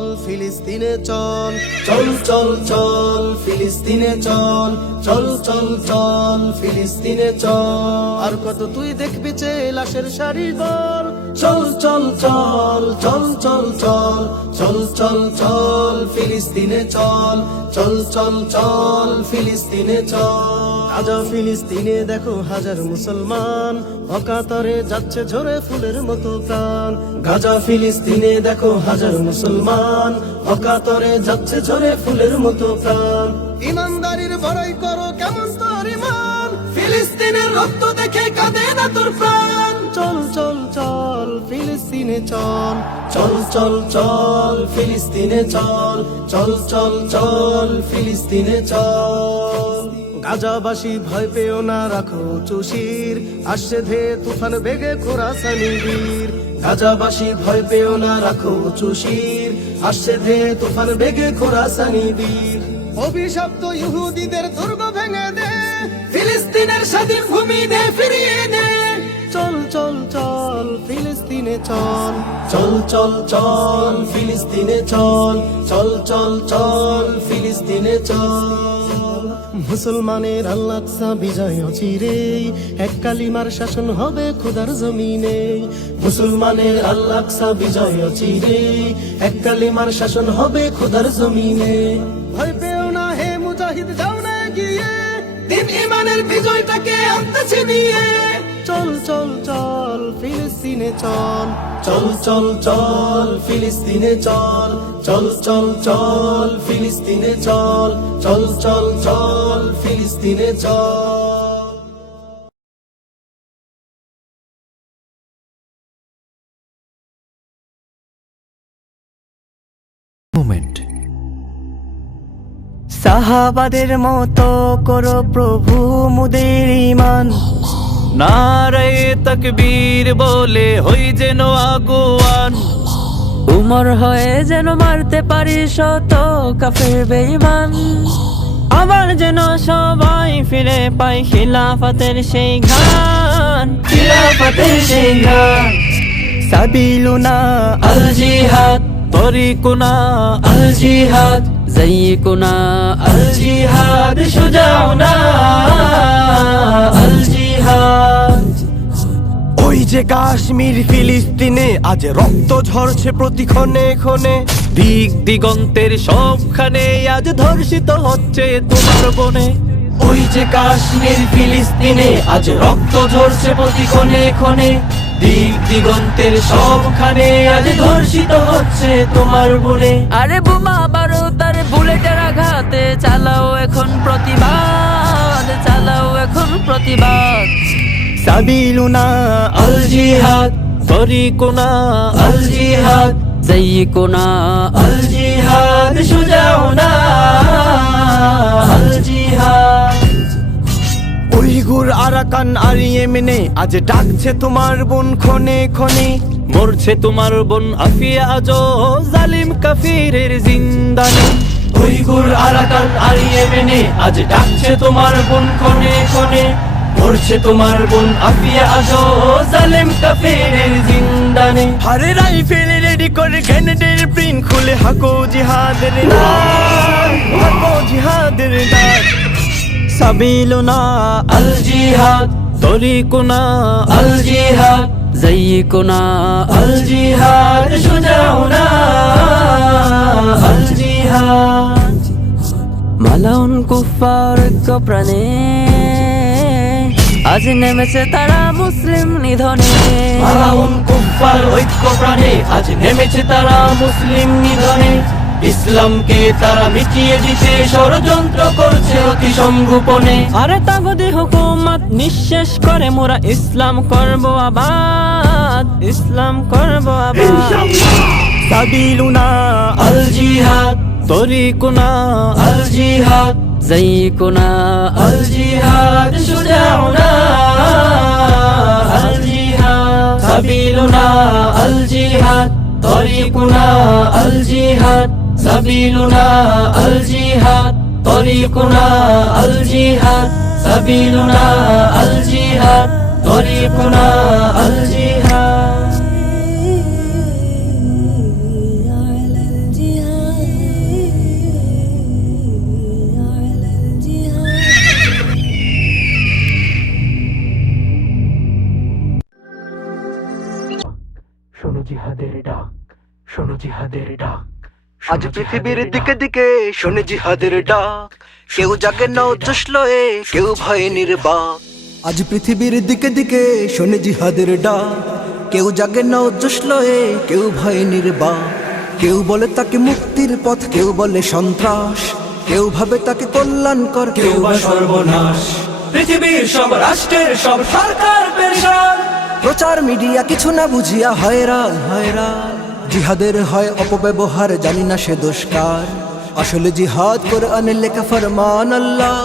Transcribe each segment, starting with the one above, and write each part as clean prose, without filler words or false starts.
ফিলিস্তিনে চল, চল চল চল ফিলিস্তিনে চল, চল চল চল ফিলিস্তিনে চল। আর কত তুই দেখবি যে লাশের সারি বল, চল চল চল চল চল চল, চল চল চল ফিলিস্তিনে চল, চল চল চল ফিলিস্তিনে চল। গাজা ফিলিস্তিনে দেখো হাজার মুসলমান, অকাতরে যাচ্ছে ঝরে ফুলের মতো প্রাণ। গাজা ফিলিস্তিনে দেখো হাজার মুসলমান, অকাতরে যাচ্ছে ঝরে ফুলের মতো প্রাণ। ইমানদারির বড়াই করো কেমন তোর ইমান, ফিলিস্তিনের রক্ত দেখে কাঁদে না তোর প্রাণ। চল চল চল ফিলিস্তিনে চল, চল চল চল ফিলিস্তিনে চল, চল চল চল ফিলিস্তিনে চল। গাজাবাসী ভয় পেও না, রাখো উঁচু শির, আসছে ধে তুফান বেগে খোরাসানি বীর। গাজাবাসী ভয় পেও না, রাখো উঁচু শির, আসছে ধে তুফান বেগে খোরাসানি বীর। অভিশপ্ত ইহুদিদের দুর্গ ভেঙে দে, ফিলিস্তিনের স্বাধীন ভূমি দে ফিরিয়ে দে। চল চল চল ফিলিস্তিনে চল, চল চল চল ফিলিস্তিনে চল, চল চল চল ফিলিস্তিনে চল। মুসলমানের আল-আকসা বিজয় অচিরে, এক কালিমার শাসন হবে খোদার জমিনে। মুসলমানের আল-আকসা বিজয় অচিরে, এক কালিমার শাসন হবে খোদার জমিনে। ভয় পেও না হে মুজাহিদ, যাও না গিয়ে, দিন ইমানের বিজয়টাকে আনতেছে নিয়ে। চল চল চল ফিলিস্তিনে চল, চল চল চল ফিলিস্তিনে চল, চল চল চল ফিলিস্তিনে চল, চল চল চল ফিলিস্তিনে চল। মোমেন্ট সাহাবাদের মতো করো প্রভু মুদের ঈমান, নারায়ে তাকবীর বলে হই যেন আগুয়ান। উমর হয়ে যেন মারতে পারি শত কাফের বেঈমান। আবার যেন সবাই ফিরে পাই খিলাফতের সেই ঘ্রাণ, খিলাফতের সেই ঘ্রাণ। সাবিলুনা আল জিহাদ, তরিকুনা আল জিহাদ, যাইকুনা আল জিহাদ, সুজাউনা আল জিহাদ। ওই যে কাশ্মীর ফিলিস্তিনে আজ রক্ত ঝরছে প্রতি ক্ষণে ক্ষণে, দিক দিগন্তের সবখানে আজ ধর্ষিত হচ্ছে তোমার বনে। ওই যে কাশ্মীর ফিলিস্তিনে আজ রক্ত ঝরছে প্রতি ক্ষণে ক্ষণে, দিক দিগন্তের সবখানে আজ ধর্ষিত হচ্ছে তোমার বনে। আরে বোমা বারুদ আর বুলেটের আঘাতে চালাও এখন প্রতিবাদ, চালাও এখন প্রতিবাদ। সাবিলুনা আল জিহাদ, তরিকুনা আল জিহাদ, যাইকুনা আল জিহাদ, সুজাউনা আল জিহাদ। উইগুর আরাকান আর ইয়েমেনে আজ ডাকছে তোমার বোন ক্ষণে ক্ষণে, মরছে তোমার বোন আফিয়া আজো জালিম কাফিরের জিন্দানে। উইগুর আরাকান আর ইয়েমেনে আজ ডাকছে তোমার বোন ক্ষণে ক্ষণে, মরছে তোমার বোন আফিয়া আজো জালিম কাফিরের জিন্দানে। হারে রাইফেল রেডি করে গ্রেনেডের প্রিন্ট খুলে হাকো জিহাদের ডাক, হাকো জিহাদের ডাক। সাবিলুনা আল জিহাদ, তরিকুনা আল জিহাদ, যাইকুনা আল জিহাদ, সুজাউনা আল জিহাদ। মালাউন কুফার প্রাণে আজ নেমেছে তারা মুসলিম নিধনে। মালাউন কুফার ঐক্য প্রাণে আজ নেমেছে তারা মুসলিম নিধনে। ইসলামকে তারা মিটিয়ে দিতে ষড়যন্ত্র করছে অতি সংগোপনে। আরে তাগুদি হুকুমত নিঃশেষ করে মোরা ইসলাম করব আবাদ, ইসলাম করব আবাদ। সাবিলুনা আল জিহাদ, তরিকুনা আল জিহাদ, যাইকুনা আল জিহাদ, সুজাউনা আল জিহাদ। সাবিলুনা আল জিহাদ, তরিকুনা আল জিহাদ, সাবিলুনা আল জিহাদ, তরিকুনা আল জিহাদ, সাবিলুনা আল জিহাদ, তরিকুনা আল জিহাদ। জিহাদের ডাক। আজ পৃথিবীর দিকে দিকে শোনে জিহাদের ডাক, কেউ জাগে না জোশ লয়ে, কেউ ভয়ে নির্বাক। আজ পৃথিবীর দিকে দিকে শোনে জিহাদের ডাক, কেউ জাগে না জোশ লয়ে, কেউ ভয়ে নির্বাক। কেউ বলে তাকে মুক্তির পথ, কেউ বলে সন্ত্রাস, কেউ ভাবে তাকে কল্যাণকর, কেউ বা সর্বনাশ। পৃথিবীর সব রাষ্ট্রের সব সরকার পেরেশান, প্রচার মিডিয়া কিছু না বুঝিয়া হয়রান হয়রান। জিহাদের হয় অপব্যবহার, জানি না সে দোষকার, আসলে জিহাদ কোরআনে লেখা ফরমান আল্লাহ।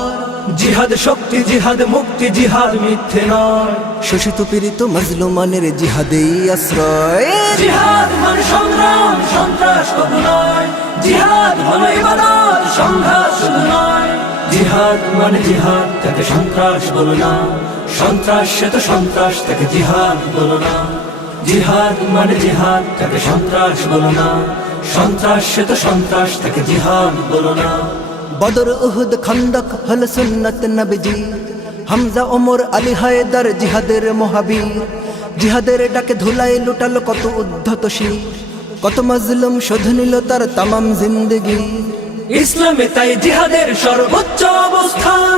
জিহাদ শক্তি, জিহাদ মুক্তি, জিহাদ মিথ্যে নয়। শোষিত পীড়িত মাজলুমানের জিহাদেই আশ্রয়। জিহাদ মানে সংগ্রাম, সন্ত্রাস কবু নয়। জিহাদ হলো ইবাদত, সংঘাত শুধু নয়। জিহাদ মানে জিহাদ, তাকে সন্ত্রাস বলো না। সন্ত্রাস সে তো সন্ত্রাস, তাকে জিহাদ বলো না। জিহাদ মানে জিহাদ, তাকে সন্ত্রাস বলো না। সন্ত্রাস সে তো সন্ত্রাস, তাকে জিহাদ বলো না। বদর উহুদ খন্দক হল সুন্নত নবীজি, হামজা ওমর আলী হায়দার জিহাদের মহাবীর। জিহাদের ডাকে ধুলায় লুটালো কত উদ্ধত শির, কত মাজলুম শোধ নিল তার তামাম জিন্দেগি। ইসলামে তাই জিহাদের সর্বোচ্চ অবস্থান।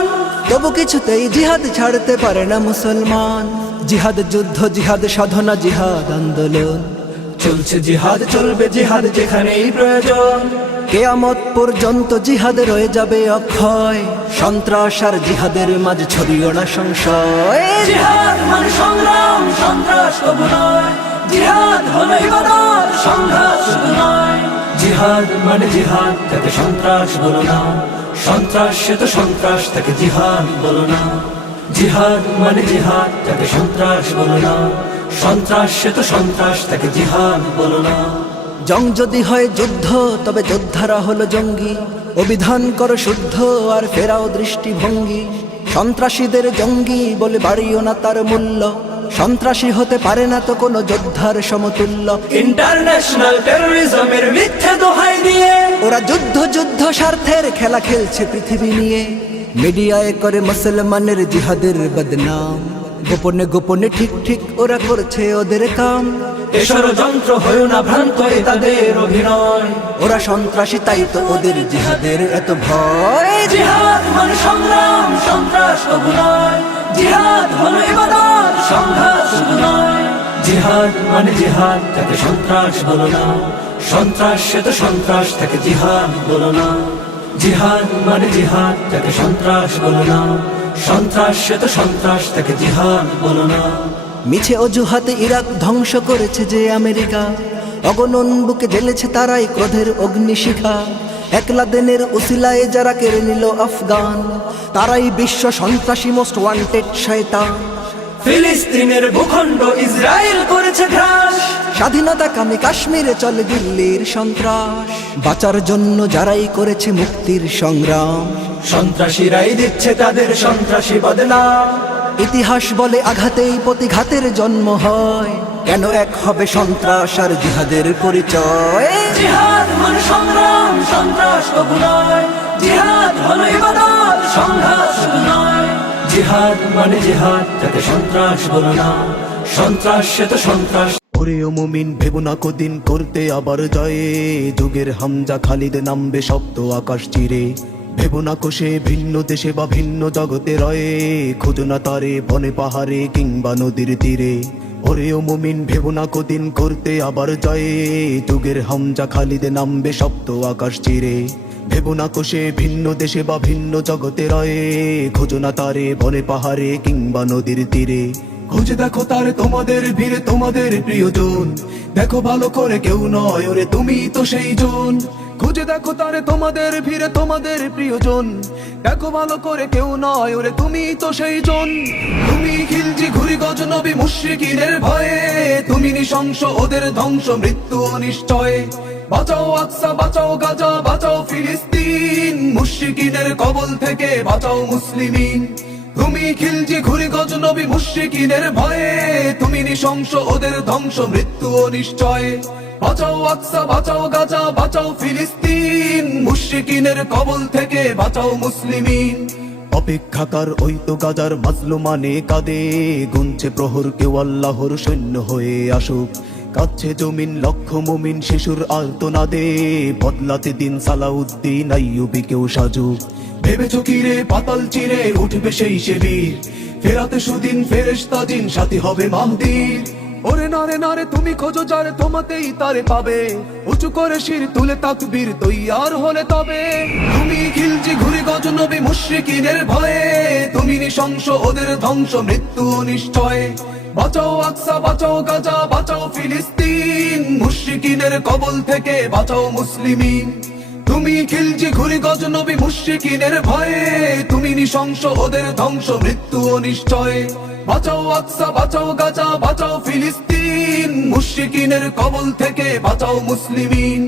তবু কিছুতেই জিহাদ ছাড়তে পারে না মুসলমান। জিহাদ যুদ্ধ, জিহাদ সাধনা, জিহাদ আন্দোলন। চলছে জিহাদ, চলবে জিহাদ যেখানেই প্রয়োজন। কেয়ামত পর্যন্ত জিহাদ রয়ে যাবে অক্ষয়, সন্ত্রাস আর জিহাদের মাঝে ছড়িও না সংশয়। জিহাদ মানে সংগ্রাম, সন্ত্রাস কবু নয়। জিহাদ হলো ইবাদত, সংঘাত শুধু নয়। জিহাদ মানে জিহাদ, তাকে সন্ত্রাস বলো না। সন্ত্রাস সে তো সন্ত্রাস, তাকে জিহাদ বলো না। জিহাদ মানে জিহাদ, তাকে সন্ত্রাস বলো না। সন্ত্রাস সে তো সন্ত্রাস, তাকে জিহাদ বলো না। জং যদি হয় যুদ্ধ, তবে যোদ্ধারা হলো জঙ্গি। অভিধান করো শুদ্ধ আর ফেরাও দৃষ্টিভঙ্গি। সন্ত্রাসীদের জঙ্গি বলে বাড়িও না তার মূল্য, সন্ত্রাসী হতে পারে না তো কোনো যোদ্ধার সমতুল্য। ইন্টারন্যাশনাল টেরোরিজমের মিথ্যে দোহাই দিয়ে ওরা যুদ্ধ যুদ্ধ স্বার্থের খেলা খেলছে পৃথিবী নিয়ে। মিডিয়ায় করে মুসলমানের জিহাদের বদনাম, গোপনে গোপনে ঠিক ঠিক ওরা করছে ওদের কাম। এ ষড়যন্ত্র হয়েও না ভ্রান্ত, এ তাদের অভিনয়। ওরা সন্ত্রাসী তাই তো ওদের জিহাদের এত ভয়। জিহাদ মানে সংগ্রাম, সন্ত্রাস কবু নয়। জিহাদ হলো ইবাদত, সংঘাত শুধু নয়। জিহাদ মানে জিহাদ, তাকে সন্ত্রাস বলো না। সন্ত্রাস সে তো সন্ত্রাস, তাকে জিহাদ বলো না। জিহাদ মানে জিহাদ, তাকে সন্ত্রাস বলো না। সন্ত্রাস সে তো সন্ত্রাস, তাকে জিহাদ বলো না। মিছে অজুহাতে ইরাক ধ্বংস করেছে যে আমেরিকা, অগণন বুকে জ্বেলেছে তারাই ক্রোধের অগ্নিশিখা। একলাদেনের উসিলায় যারা কেড়ে নিল আফগান, তারাই বিশ্ব সন্ত্রাসী মোস্ট ওয়ান্টেড শয়তান। ফিলিস্তিনের ভূখণ্ড ইসরায়েল করেছে গ্রাস। স্বাধীনতা কামী কাশ্মীরে চলে দিল্লির সন্ত্রাস, বাঁচার জন্য যারাই করেছে মুক্তির সংগ্রাম। সন্ত্রাসীরাই দিচ্ছে তাদের সন্ত্রাসী বদনাম। ইতিহাস বলে আঘাতেই প্রতিঘাতের জন্ম হয়, কেন এক হবে সন্ত্রাস আর জিহাদের পরিচয়। জিহাদ মানে সংগ্রাম, সন্ত্রাস কবু নয়। জিহাদ হলো ইবাদত, সংঘাত শুধু নয়। জিহাদ মানে জিহাদ, তাকে সন্ত্রাস বলো না। সন্ত্রাস সে তো সন্ত্রাস। ওরে ও মুমিন ভেবো না কদিন করতে আবার জয়ে, যুগের হামজা খালিদ নামবে সপ্ত আকাশ চিরে। ভেবো না কোষে ভিন্ন দেশে বা ভিন্ন জগতে রয়ে, খুঁজো না তারে বনে পাহাড়ে কিংবা নদীর তীরে। ওরে ও মুমিন ভেবো না কদিন করতে আবার জয়ে, যুগের হামজা খালিদ নামবে সপ্ত আকাশ চিরে। ভেবো না কোষে ভিন্ন দেশে বা ভিন্ন জগতে রয়ে, খুঁজো না তারে বনে পাহাড়ে কিংবা নদীর তীরে। খুঁজে দেখো তার তোমাদের ভিড়ে তোমাদের প্রিয়জন, দেখো ভালো করে কেউ নয় ওরে তুমি তো সেই জন। খুঁজে দেখো তারে তোমাদের ভিড়ে তোমাদের প্রিয়জন, দেখো ভালো করে কেউ নয় ওরে তুমি তো সেই জন। তুমি খিলজি ঘুরি গজনবী মুশরিকিনের ভয়ে, তুমি নৃশংস ওদের ধ্বংস মৃত্যু অনিশ্চয়। বাঁচাও আকসা, বাঁচাও গাজা, বাঁচাও ফিলিস্তিন, মুশরিকিনের কবল থেকে বাঁচাও মুসলিমিন। তুমি খিলজি ঘুরি গজনবী মুশরিকিনের ভয়ে, তুমি নৃশংস ওদের ধ্বংস মৃত্যু অনিশ্চয়। বাঁচাও আকসা, বাঁচাও গাজা, বাঁচাও ফিলিস্তিন, মুশরিকিনের কবল থেকে বাঁচাও মুসলিমিন। অপেক্ষাকার ওই তো গাজার মাজলুমানে কাঁদে, গুনছে প্রহর কেউ আল্লাহর সৈন্য হয়ে আসুক। কাচ্ছে জমিন লক্ষ মুমিন শিশুর আর্তনাদে, বদলাতে দিন সালাউদ্দিন আইয়ুবীকেও সাজুক। ভেবেছ কি রে পাতাল চিরে উঠবে সেই শিবির, ফেরাতে সুদিন ফেরেশতা জিন সাথী হবে মাহদীর। ওরে নারে নারে তুমি খোঁজো যারে তোমাতেই তারে পাবে, উঁচু করে শির তুলে তাকবীর তৈয়ার হলে তবে। তুমি খিলজি ঘুরি গজনবী মুশরিকিনের ভয়ে, তুমি নৃশংস ওদের ধ্বংস মৃত্যু নিশ্চয়। বাঁচাও আকসা বাঁচাও গাজা বাঁচাও ফিলিস্তিন, মুশরিকিনের কবল থেকে বাঁচাও মুসলিমিন। তুমি খিলজি ঘুরি গজনবী মুশরিকিনের ভয়ে, তুমি নৃশংস ওদের ধ্বংস মৃত্যু নিশ্চয়। বাঁচাও আকসা বাঁচাও গাজা বাঁচাও ফিলিস্তিন, মুশরিকিনের কবল থেকে বাঁচাও মুসলিমিন।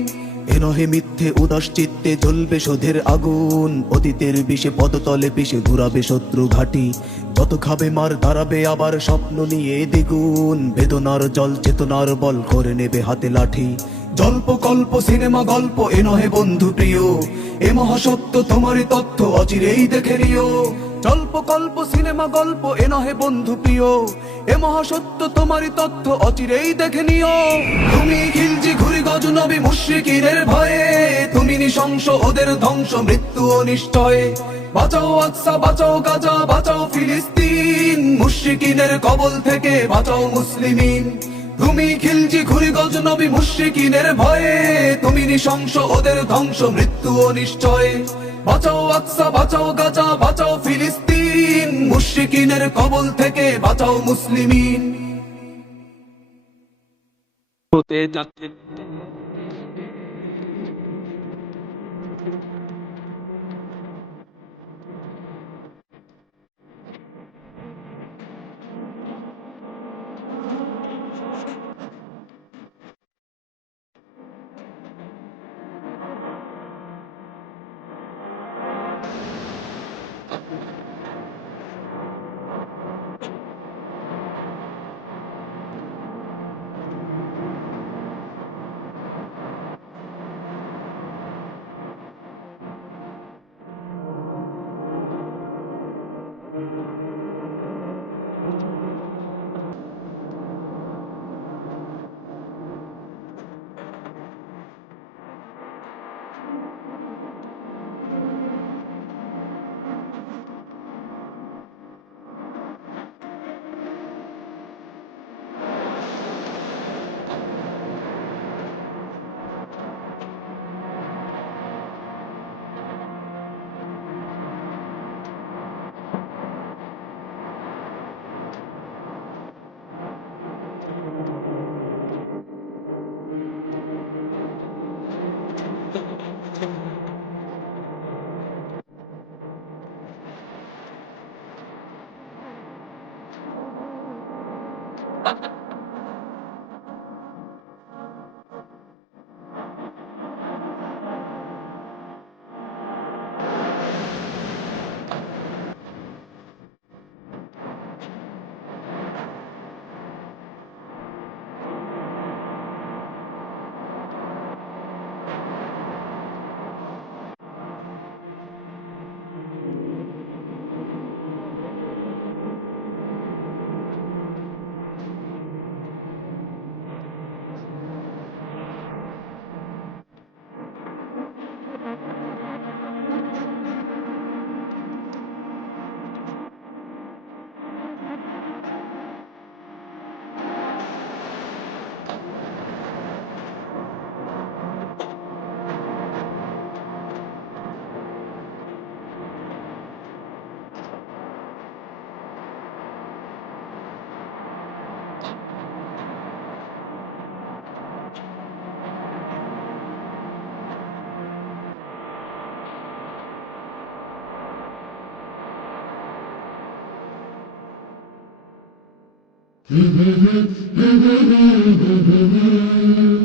এ নহে মিথ্যে উদাস চিত্তে জ্বলবে শোধের আগুন, অতীতের বিষে পদতলে পিষে ঘুরাবে শত্রু ঘাটি। যত খাবে মার দাঁড়াবে আবার স্বপ্ন নিয়ে দ্বিগুণ, বেদনার জল চেতনার বল করে নেবে হাতে লাঠি। জল্প কল্প সিনেমা গল্প এ নহে বন্ধু প্রিয়, এ মহাসত্য তোমারই তথ্য অচিরেই দেখে নিও। জল্প কল্প সিনেমা গল্প এ নহে বন্ধু প্রিয়, এ মহাসত্য তোমারই তথ্য অচিরেই দেখে নিও। তুমি খিলজি ঘুরি গজনবী মুশরিকিনের ভয়ে, তুমি নৃশংস ওদের ধ্বংস মৃত্যু নিশ্চয়। বাঁচাও আকসা বাঁচাও গাজা বাঁচাও ফিলিস্তিন, মুশরিকিনের কবল থেকে বাঁচাও মুসলিমিন। তুমি খিলজি ঘুরি গজনবী মুশরিকিনের ভয়ে, তুমি নৃশংস ওদের ধ্বংস মৃত্যু নিশ্চয়। বাঁচাও আকসা বাঁচাও গাজা বাঁচাও ফিলিস্তিন, মুশরিকিনের কবল থেকে বাঁচাও মুসলিমিন। হতে যাচ্ছে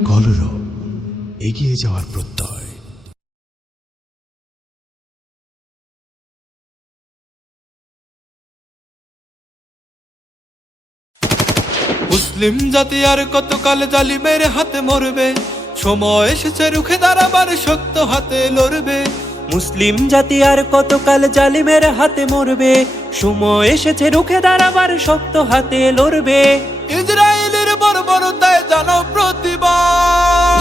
কলরব, এগিয়ে যাওয়ার প্রত্যয়। মুসলিম জাতি আর কতকাল জালিমের হাতে মরবে, সময় এসেছে রুখে দাঁড়াবার শক্ত হাতে লড়বে। মুসলিম জাতি আর কতকাল জালিমের হাতে মরবে, সময় এসেছে রুখে দাঁড়াবার শক্ত হাতে লড়বে। ইসরায়েলের বর্বরতায় জানাও প্রতিবাদ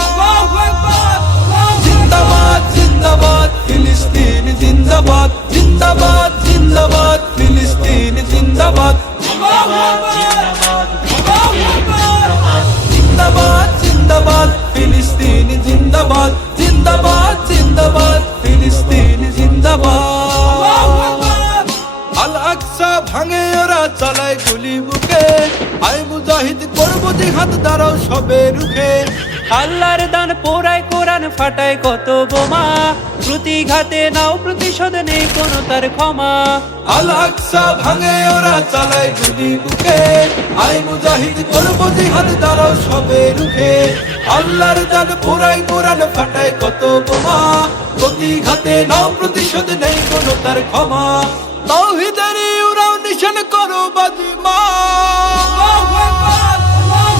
জিন্দাবাদ জিন্দাবাদ ফিলিস্তিন জিন্দাবাদ জিন্দাবাদ জিন্দাবাদ ফিলিস্তিন জিন্দাবাদ জিন্দাবাদ জিন্দাবাদ ফিলিস্তিন জিন্দাবাদ জিন্দাবাদ জিন্দাবাদ ফিলিস্তিন জিন্দাবাদ আল আকসা ভাঙে ওরা চালায় গুলি বুকে আয় মুজাহিদ করব জিহাদ দাঁড়াও সবে রুখে আল্লাহর দান পোড়ায় কোরআন ফাটায় কত বোমা প্রতিঘাতে নাও প্রতিশোধ নেই কোনো তার ক্ষমা আল আকসা ভাঙে ওরা চালায় গুলি বুকে আয় মুজাহিদ করব জিহাদ দাঁড়াও সবে রুখে আল্লাহর দান পোড়ায় কোরআন ফাটায় কত বোমা প্রতিঘাতে নাও প্রতিশোধ নেই কোনো তার ক্ষমা তাওহীদেরই উড়াও নিশান করো বাজিমা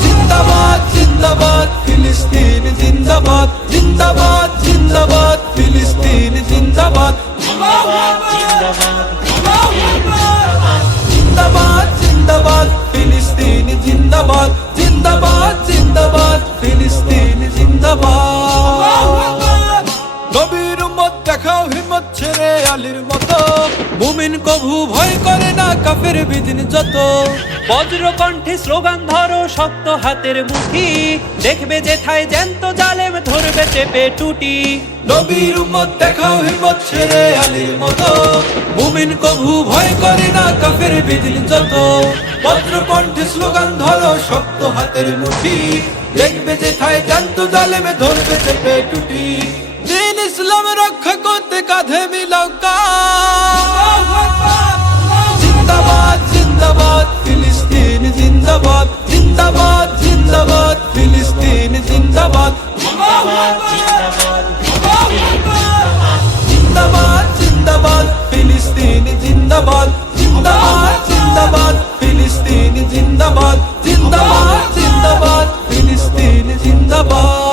জিন্দাবাদ জিন্দাবাদ ফিলিস্তিন জিন্দাবাদ জিন্দাবাদ জিন্দাবাদ ফিলিস্তিন জিন্দাবাদ জিন্দাবাদ জিন্দাবাদ ফিলিস্তিন জিন্দাবাদ জিন্দাবাদ জিন্দাবাদ ফিলিস্তিন জিন্দাবাদ নবীর উম্মত দেখাও হিম্মত ছেড়ে আলীর মতো মুমিন কভু ভয় করে না কাফের বিদিন যত বজ্র কণ্ঠে স্লোগান ধরো শক্ত হাতের মুঠি দেখবে যেথায় জ্যান্ত জালেম ধরবে চেপে টুটি নবীর উম্মত দেখাও হিম্মত ছেড়ে আলীর মতো মুমিন কভু ভয় করে না কাফের বিদিন যত বজ্র কণ্ঠে স্লোগান ধরো শক্ত হাতের মুঠি দেখবে যেথায় জ্যান্ত জালেমে ধরবে চেপে টুটি দিন ইসলাম রক্ষা করতে কাঁধে মিলাও জিন্দাবাদ জিন্দাবাদ ফিলিস্তিন জিন্দাবাদ জিন্দাবাদ জিন্দাবাদ ফিলিস্তিন জিন্দাবাদ জিন্দাবাদ জিন্দাবাদ ফিলিস্তিন জিন্দাবাদ জিন্দাবাদ জিন্দাবাদ ফিলিস্তিন জিন্দাবাদ জিন্দাবাদ জিন্দাবাদ ফিলিস্তিন জিন্দাবাদ